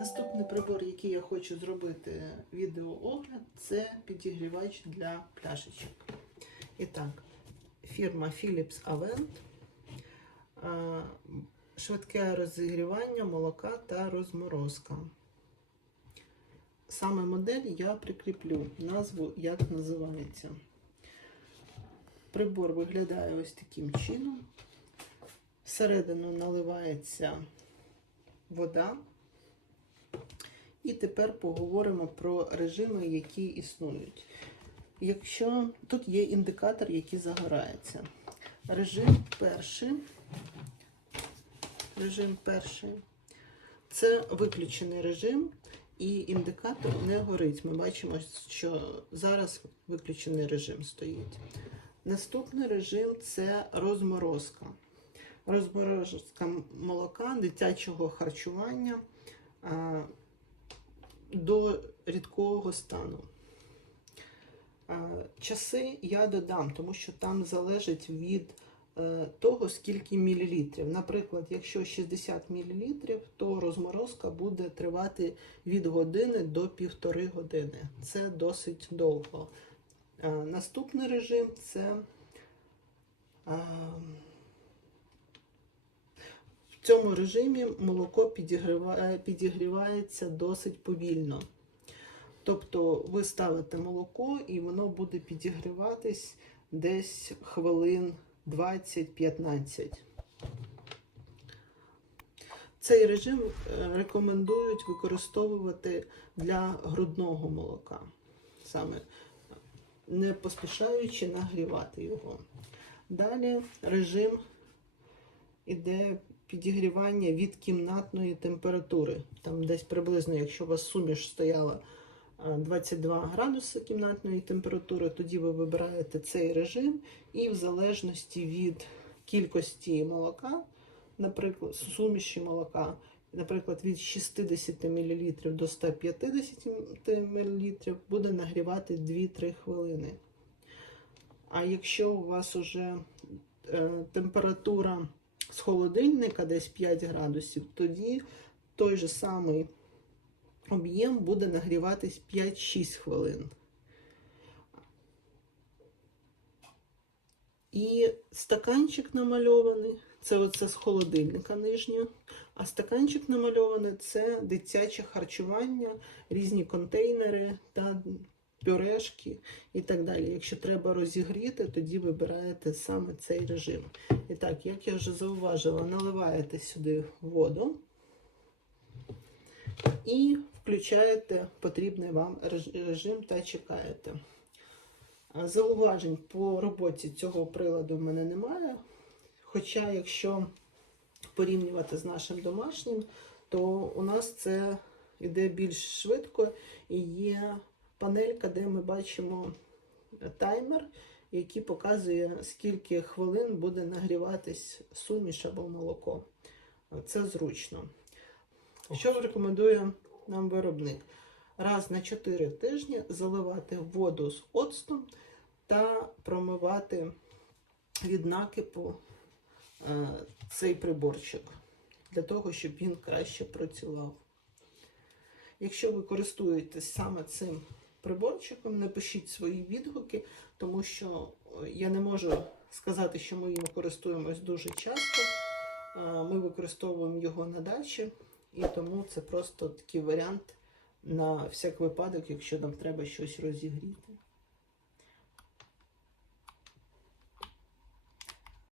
Наступний прибор, який я хочу зробити відеоогляд, це підігрівач для пляшечок. І так, фірма Philips Avent. Швидке розігрівання молока та розморозка. Саме модель я прикріплю назву, як називається. Прибор виглядає ось таким чином. Всередину наливається вода. І тепер поговоримо про режими, які існують. Якщо тут є індикатор, який загорається. Режим перший. Режим перший. Це виключений режим, і індикатор не горить. Ми бачимо, що зараз виключений режим стоїть. Наступний режим це розморозка. Розморозка молока, дитячого харчування а, до рідкого стану. А, Часи я додам, тому що там залежить від е, того, скільки мілілітрів. Наприклад, якщо 60 мілілітрів, то розморозка буде тривати від години до півтори години. Це досить довго. А, Наступний режим це в цьому режимі молоко підігріває, підігрівається досить повільно. Тобто ви ставите молоко і воно буде підігріватись десь хвилин 20-15. Цей режим е, рекомендують використовувати для грудного молока, саме не поспішаючи нагрівати його. Далі режим іде підігрівання від кімнатної температури. Там десь приблизно, якщо у вас суміш стояла 22 градуси кімнатної температури, тоді ви вибираєте цей режим, і в залежності від кількості молока, наприклад, суміші молока, наприклад, від 60 мл до 150 мл буде нагрівати 2-3 хвилини. А якщо у вас вже е, температура з холодильника десь 5 градусів, тоді той же самий об'єм буде нагріватись 5-6 хвилин. І стаканчик намальований, це оце з холодильника нижнього, а стаканчик намальований це дитяче харчування, різні контейнери та пюрешки і так далі. Якщо треба розігріти, тоді вибираєте саме цей режим. І так, як я вже зауважила, наливаєте сюди воду і включаєте потрібний вам режим та чекаєте. Зауважень по роботі цього приладу в мене немає. Хоча, якщо порівнювати з нашим домашнім, то у нас це йде більш швидко і є панелька, де ми бачимо таймер, який показує, скільки хвилин буде нагріватись суміш або молоко. Це зручно. Що рекомендує нам виробник? Раз на 4 тижні заливати воду з оцтом та промивати від накипу цей приборчик, для того, щоб він краще працював. Якщо ви користуєтесь саме цим приборчиком, напишіть свої відгуки, тому що я не можу сказати, що ми їм користуємось дуже часто. Е, Ми використовуємо його на дачі, і тому це просто такий варіант на всяк випадок, якщо нам треба щось розігріти.